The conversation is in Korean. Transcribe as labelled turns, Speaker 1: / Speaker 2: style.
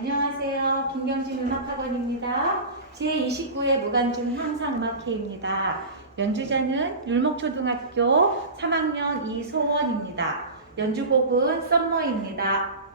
Speaker 1: 안녕하세요. 김경진 음악학원입니다. 제29회 무관중 향상음악회입니다. 연주자는 율목초등학교 3학년 이소원입니다. 연주곡은 썸머입니다.